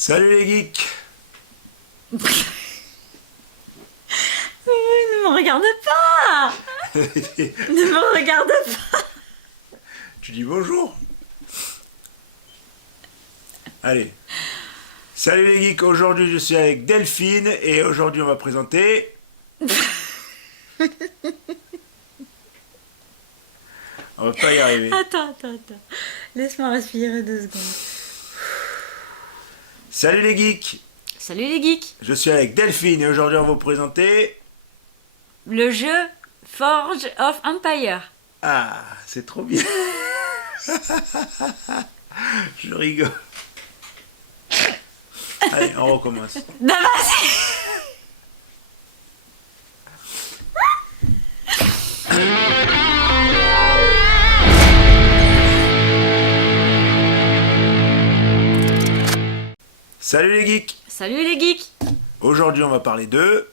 Salut les geeks. Ne me regarde pas. Ne me regarde pas. Tu dis bonjour. Allez. Salut les geeks, aujourd'hui je suis avec Delphine et aujourd'hui on va présenter... On va pas y arriver. Attends. Laisse-moi respirer 2 secondes. Salut les geeks, Salut les geeks. je suis avec Delphine et aujourd'hui on va vous présenter... Le jeu Forge of Empire. Ah, c'est trop bien. Je rigole. Allez, on recommence. Bah vas-y. Salut les geeks. Salut les geeks. Aujourd'hui on va parler de...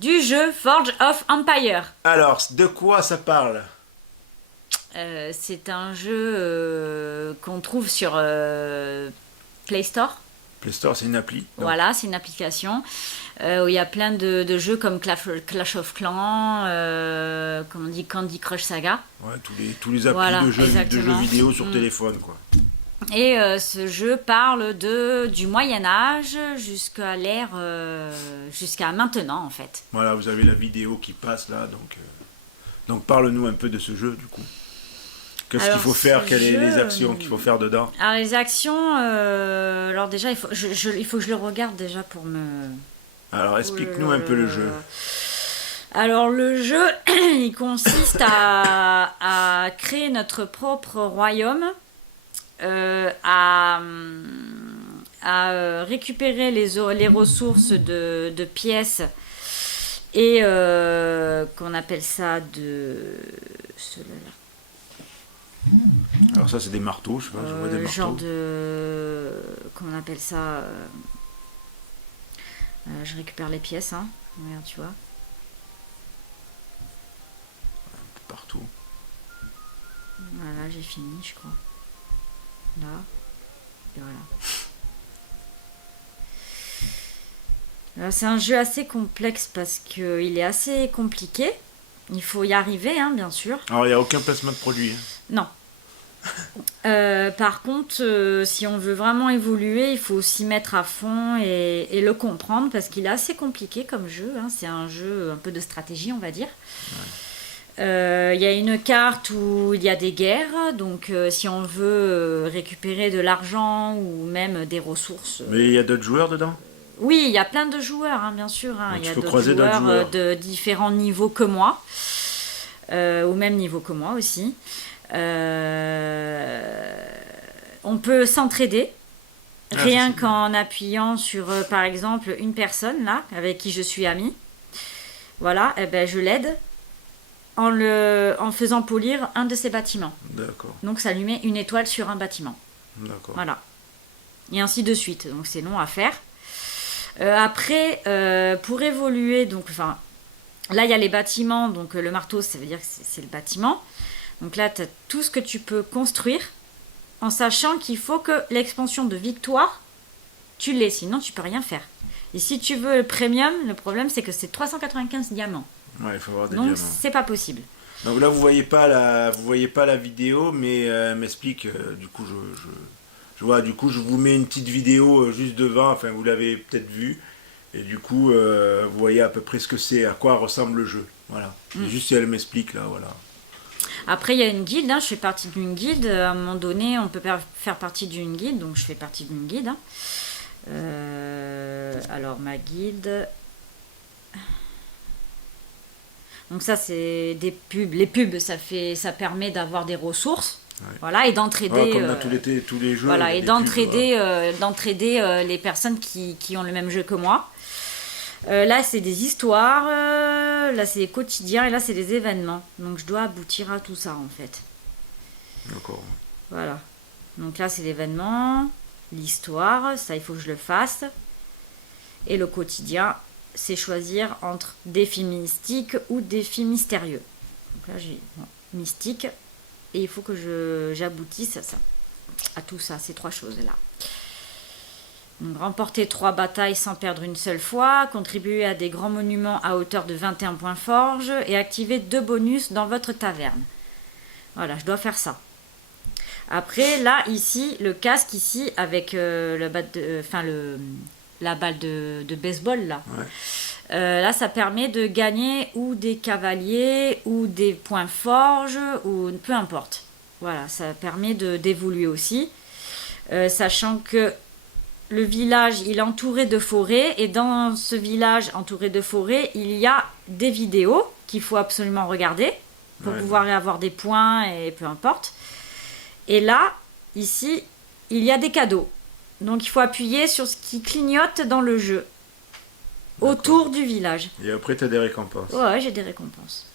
Du jeu Forge of Empire. Alors, de quoi ça parle? C'est un jeu qu'on trouve sur Play Store. Play Store, c'est une appli. Donc, Voilà, c'est une application où il y a plein de jeux comme Clash of Clans, comme on dit Candy Crush Saga. ouais, tous les applis Voilà, de jeux exactement. vidéo sur téléphone, quoi. Et ce jeu parle du Moyen-Âge jusqu'à l'ère, jusqu'à maintenant en fait. Voilà, vous avez la vidéo qui passe là, donc parle-nous un peu de ce jeu, du coup. Qu'est-ce qu'il Alors, faut faire? ce Quelles sont les jeu, actions qu'il faut faire dedans? Alors les actions, alors déjà il faut que je le regarde déjà pour me... Alors, explique-nous un peu le jeu. Alors le jeu, il consiste à créer notre propre royaume, à récupérer les ressources de pièces et qu'on appelle ça cela-là. Alors ça, c'est des marteaux, je sais pas, je vois des marteaux. Genre de... Comment on appelle ça je récupère les pièces, hein. Regarde, tu vois. Un peu partout. Voilà, j'ai fini, je crois. Là. Et voilà. Alors, c'est un jeu assez complexe parce qu'il est assez compliqué. Il faut y arriver, hein, bien sûr. Alors, il n'y a aucun placement de produit. Hein. Non. Par contre, si on veut vraiment évoluer, il faut s'y mettre à fond et le comprendre parce qu'il est assez compliqué comme jeu. Hein. C'est un jeu un peu de stratégie, on va dire. Il y a une carte où il y a des guerres, donc si on veut récupérer de l'argent ou même des ressources. Mais il y a d'autres joueurs dedans? Oui, il y a plein de joueurs, hein, bien sûr. Hein. Donc, Il y a tu peux d'autres croiser d'autres joueurs joueurs. de différents niveaux que moi, au même niveau que moi aussi. On peut s'entraider, Ah, rien ça, c'est qu'en appuyant sur, par exemple, une personne là, avec qui je suis amie. Voilà, et ben, je l'aide en faisant polir un de ses bâtiments. D'accord, Donc ça lui met une étoile sur un bâtiment. d'accord. Voilà. Et ainsi de suite. Donc c'est long à faire. Après, pour évoluer, donc, enfin, là il y a les bâtiments. Donc le marteau, ça veut dire que c'est le bâtiment. Donc là, tu as tout ce que tu peux construire en sachant qu'il faut que l'expansion de victoire, tu l'aies. Sinon, tu peux rien faire. Et si tu veux le premium, le problème, c'est que c'est 395 diamants. Ouais, il faut avoir des Donc diamants. c'est pas possible. Donc là, vous voyez pas la vidéo, mais elle m'explique. Du coup, je vois. Du coup, je vous mets une petite vidéo juste devant. Enfin, vous l'avez peut-être vu. Et du coup, vous voyez à peu près ce que c'est, à quoi ressemble le jeu. Voilà. Et juste si elle m'explique là, voilà. Après, il y a une guilde, hein, je fais partie d'une guilde. À un moment donné, on peut faire partie d'une guilde, donc je fais partie d'une guilde. Hein. Alors, ma guilde... Donc ça, c'est des pubs. Les pubs, ça permet d'avoir des ressources. Ouais. Voilà, et d'entraider... Voilà, comme dans tous les jeux. voilà, il y a et des d'entraider pubs, d'entraider les personnes qui ont le même jeu que moi. Là, c'est des histoires, là, c'est des quotidiens, et là, c'est des événements. Donc, je dois aboutir à tout ça, en fait. voilà. D'accord. Voilà. Donc là, c'est l'événement, l'histoire, ça, il faut que je le fasse. Et le quotidien, c'est choisir entre défis mystiques ou défis mystérieux. Donc là, j'ai mystique, et il faut que j'aboutisse à tout ça, ces 3 choses-là. Donc, remporter 3 batailles sans perdre une seule fois, contribuer à des grands monuments à hauteur de 21 points forge et activer 2 bonus dans votre taverne. Voilà, je dois faire ça. Après, là, ici, le casque, ici, avec la balle de baseball, là. Ouais. Là, ça permet de gagner ou des cavaliers, ou des points forge, ou peu importe. Voilà, ça permet d'évoluer aussi. Sachant que le village, il est entouré de forêts, et dans ce village entouré de forêts, il y a des vidéos qu'il faut absolument regarder pour pouvoir avoir des points et peu importe. Et là, ici, il y a des cadeaux. Donc il faut appuyer sur ce qui clignote dans le jeu, autour du village. Et après, tu as des récompenses. Ouais, j'ai des récompenses.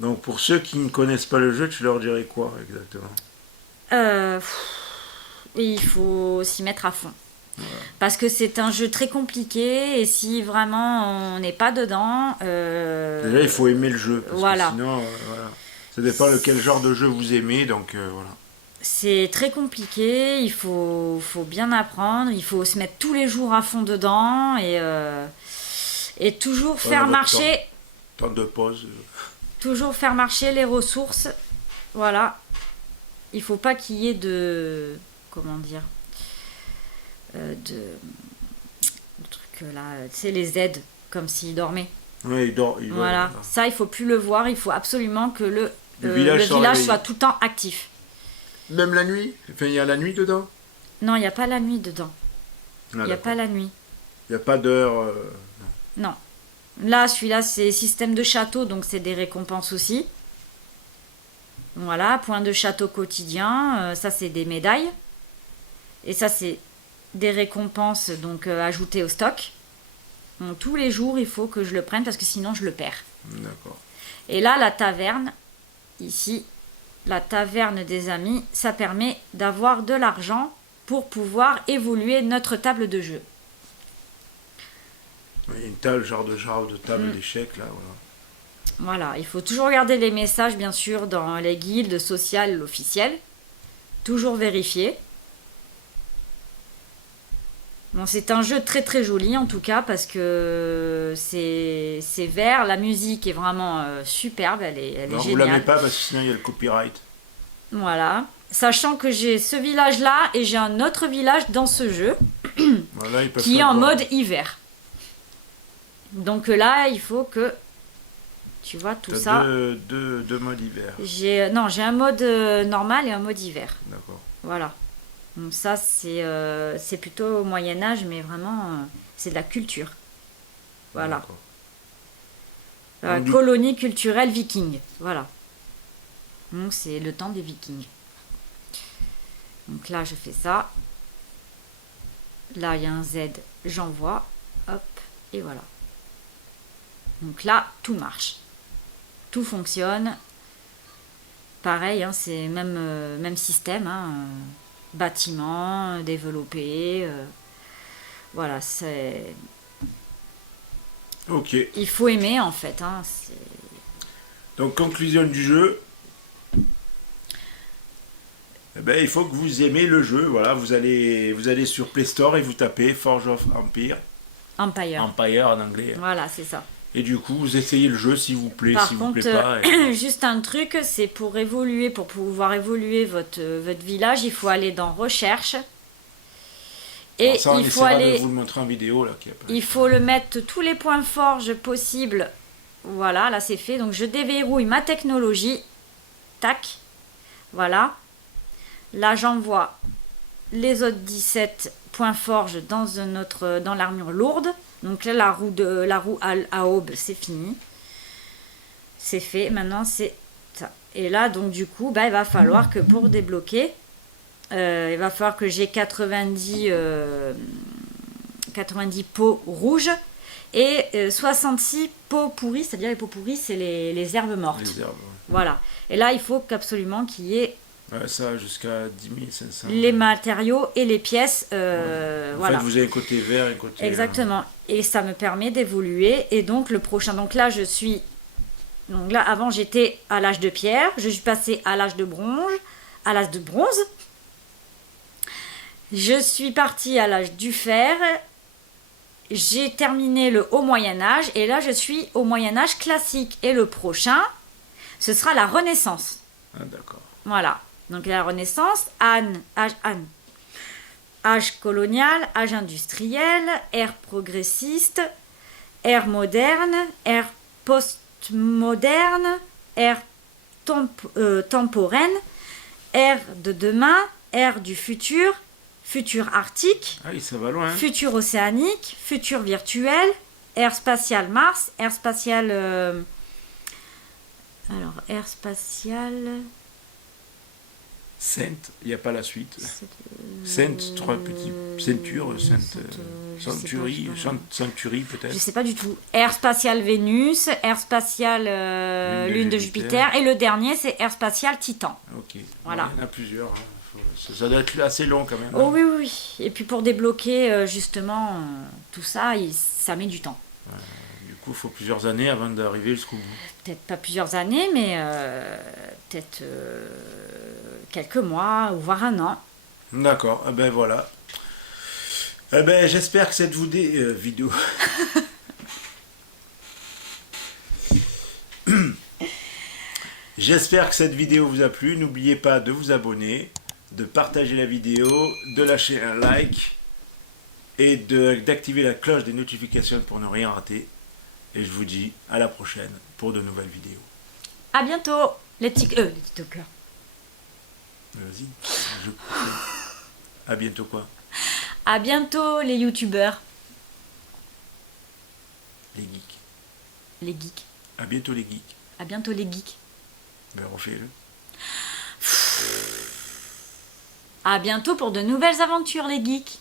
Donc pour ceux qui ne connaissent pas le jeu, tu leur dirais quoi exactement? Et il faut s'y mettre à fond. Parce que c'est un jeu très compliqué et si vraiment on n'est pas dedans... Déjà, il faut aimer le jeu. Parce voilà. que sinon, voilà. Ça dépend de quel genre de jeu vous aimez, donc voilà. C'est très compliqué, il faut bien apprendre, il faut se mettre tous les jours à fond dedans et toujours faire marcher... Temps de pause. Toujours faire marcher les ressources. Voilà. Il faut pas qu'il y ait de... Comment dire le truc là, tu sais, les aides, comme s'il dormait. Oui, il dort. Voilà. Ça, il faut plus le voir. Il faut absolument que le village soit tout le temps actif. Même la nuit? Enfin, il y a la nuit dedans? Non, il n'y a pas la nuit dedans. Il n'y a pas la nuit. Il n'y a pas d'heure... Non. Là, celui-là, c'est système de château, donc c'est des récompenses aussi. Voilà, point de château quotidien. Ça, c'est des médailles. Et ça, c'est des récompenses donc ajoutées au stock. Donc, tous les jours, il faut que je le prenne parce que sinon, je le perds. D'accord. Et là, la taverne, ici, la taverne des amis, ça permet d'avoir de l'argent pour pouvoir évoluer notre table de jeu. Il y a une table, genre de table d'échecs, là, voilà. Voilà, il faut toujours regarder les messages, bien sûr, dans les guildes sociales officielles. Toujours vérifier. Bon, c'est un jeu très très joli en tout cas parce que c'est vert, la musique est vraiment superbe, elle est Alors, géniale. vous la mettez pas parce que sinon il y a le copyright. Voilà, sachant que j'ai ce village là et j'ai un autre village dans ce jeu Voilà, qui est en mode hiver. Donc là, il faut que tu vois tout ça. Deux modes hiver. J'ai un mode normal et un mode hiver. D'accord. Voilà. Donc ça, c'est plutôt au Moyen-Âge, mais vraiment, c'est de la culture. Voilà. Colonie culturelle viking. Voilà. Donc c'est le temps des vikings. Donc là, je fais ça. Là, il y a un Z, j'envoie. Hop, et voilà. Donc là, tout marche. Tout fonctionne. Pareil, hein, c'est même système. Hein, bâtiment, développé. Voilà, c'est... Ok. Il faut aimer, en fait. Hein, donc, conclusion du jeu. Eh ben, il faut que vous aimez le jeu. Voilà, vous allez sur Play Store et vous tapez Forge of Empire. Empire en anglais. Voilà, c'est ça. Et du coup, vous essayez le jeu s'il vous plaît, s'il vous plaît pas. Juste un truc, c'est pour pouvoir évoluer votre village, il faut aller dans Recherche. Et alors ça, on il faut de vous le montrer en vidéo là. Il faut le mettre tous les points forge possibles. Voilà, là c'est fait. Donc je déverrouille ma technologie. Tac. Voilà. Là j'envoie les autres 17 points forge dans l'armure lourde. Donc là la roue à aube c'est fini. C'est fait. Maintenant c'est ça. Et là donc du coup il va falloir que pour débloquer il va falloir que j'ai 90 pots rouges et 66 pots pourris, c'est-à-dire les pots pourris, c'est les herbes mortes. Les herbes, ouais. Voilà. Et là, il faut qu'absolument qu'il y ait ça jusqu'à 10 500. les matériaux et les pièces. Voilà. En fait, vous avez un côté vert et un côté... Exactement. Et ça me permet d'évoluer. Et donc, le prochain... Donc là, Donc là, avant, j'étais à l'âge de pierre. Je suis passée à l'âge de bronze. Je suis partie à l'âge du fer. J'ai terminé le Haut Moyen-Âge et là je suis au Moyen-Âge classique. Et le prochain, ce sera la Renaissance. Ah, d'accord. Voilà. Donc la Renaissance, âge colonial, âge industriel, ère progressiste, ère moderne, ère postmoderne, ère temporaine, ère de demain, ère du futur, futur arctique, Ah oui, ça va loin. Hein. futur océanique, futur virtuel, ère spatiale Mars, ère spatiale... alors, ère spatiale... Sainte, il n'y a pas la suite. Sainte, 3 petits ceintures, Sainte, Century, Century peut-être. Je sais pas du tout. Ère spatiale Vénus, ère spatiale Lune de Jupiter, et le dernier c'est ère spatiale Titan. Ok. Voilà. Bon, il y en a plusieurs. Hein. Ça doit être assez long quand même. Oh hein. oui, oui, oui. Et puis pour débloquer justement tout ça, ça met du temps. Du coup, il faut plusieurs années avant d'arriver jusqu'au bout. Peut-être pas plusieurs années, mais peut-être quelques mois, ou voire un an. D'accord, eh ben voilà. Eh ben, j'espère que cette vidéo... J'espère que cette vidéo vous a plu. N'oubliez pas de vous abonner, de partager la vidéo, de lâcher un like et d'activer la cloche des notifications pour ne rien rater. Et je vous dis à la prochaine pour de nouvelles vidéos. À bientôt, les TikTokers. Vas-y. À bientôt quoi? À bientôt, les YouTubeurs. Les geeks. Les geeks. À bientôt les geeks. À bientôt, les geeks. Ben refais-le. À bientôt pour de nouvelles aventures, les geeks.